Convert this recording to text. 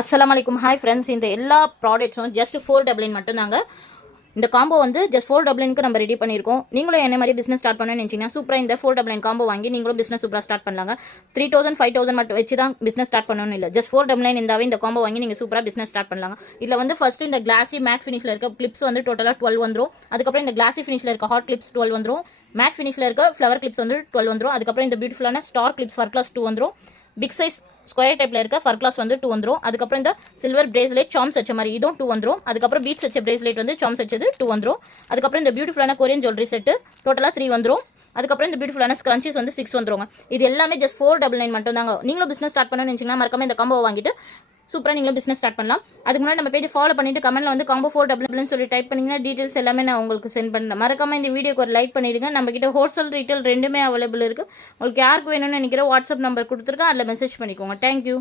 அஸ்ஸலாமலைக்கும். Hi friends, இந்த எல்லா ப்ராடக்ட்ஸும் just 499 மட்டும்தாங்க. இந்த காம்போ வந்து ஜஸ்ட் 499க்கு நம்ம ரெடி பண்ணியிருக்கோம். நீங்களும் என்ன மாதிரி பிஸ்னஸ் ஸ்டார்ட் பண்ணணும்னு நினச்சிங்கன்னா சூப்பராக இந்த 499 காம்போ வாங்கி நீங்களும் பிஸ்னஸ் சூப்பராக ஸ்டார்ட் பண்ணலாங்க. 3000 5000 மட்டும் வச்சு தான் பிஸ்னஸ் ஸ்டார்ட் பண்ணணும் இல்லை. ஜஸ்ட் 499 இருந்தாவே இந்த காம்போ வாங்கி நீங்கள் சூப்பராக பிஸ்னஸ் ஸ்டார்ட் பண்ணலாங்க. இதில் வந்து ஃபர்ஸ்ட் இந்த கிளாசி மேட் ஃபினிஷில் இருக்க கிளிப்ஸ் வந்து டோட்டலாக 12 வந்துடும். அதுக்கப்புறம் இந்த கிளாசி ஃபினிஷில் இருக்க ஹாட் கிளிப்ஸ் 12 வந்துடும். மேட் ஃபினிஷில் இருக்க ஃப்ளவர் கிளிப்ஸ் வந்து 12 வந்துடும். அதுக்கப்புறம் இந்த பியூட்டிஃபுல்லான ஸ்டார் கிளிப்ஸ் ஃபர் கிளாஸ் 2 வந்துடும். பிக் சைஸ் ஸ்கொயர் டைப்ல இருக்க ஃபர் கிளாஸ் வந்து 2 வந்துடும். அதுக்கப்புறம் இந்த சில்வர் பிரேஸ்லெட் சாம்ஸ் வச்ச மாதிரி இதுவும் 2 வந்துடும். அதுக்கப்புறம் பீட்ஸ் வச்ச பிரேஸ்லெட் வந்து சாம்ஸ் வச்சது 2 வந்துடும். அதுக்கப்புறம் இந்த பியூட்டிஃபுல்லான கொரியன் ஜுவல்லரி செட்டு டோட்டலாக 3 வந்துடும். அதுக்கப்புறம் இந்த பியூட்டிஃபுல்லான ஸ்க்ரன்ச்சஸ் வந்து 6 வந்துருங்க. இது எல்லாமே ஜஸ்ட் 499 மட்டும் தாங்க. நீங்களும் பிஸ்னஸ் ஸ்டார்ட் பண்ணணும்னு நினச்சிங்கன்னா மறக்காம இந்த காம்போ வாங்கிட்டு சூப்பராக நீங்களும் பிஸ்னஸ் ஸ்டார்ட் பண்ணலாம். அதுக்கு முன்னாடி நம்ம பேஜ் ஃபாலோ பண்ணிட்டு கமெண்ட்ல வந்து காம்போ 499 சொல்லி டைப் பண்ணிங்கன்னா டீட்டெயில்ஸ் எல்லாமே நான் உங்களுக்கு சென்ட் பண்ணுறேன். மறக்காம இந்த வீடியோக்கு ஒரு லைக் பண்ணிடுங்க. நம்ம கிட்ட ஹோல்சேல் ரீட்டைல் ரெண்டுமே அவைலபிள் இருக்குது. உங்களுக்கு யாருக்கு வேணும்னு நினைக்கிற வாட்ஸ்அப் நம்பர் கொடுத்துருக்கேன், அதில் மெசேஜ் பண்ணிக்கோங்க. தேங்க்யூ.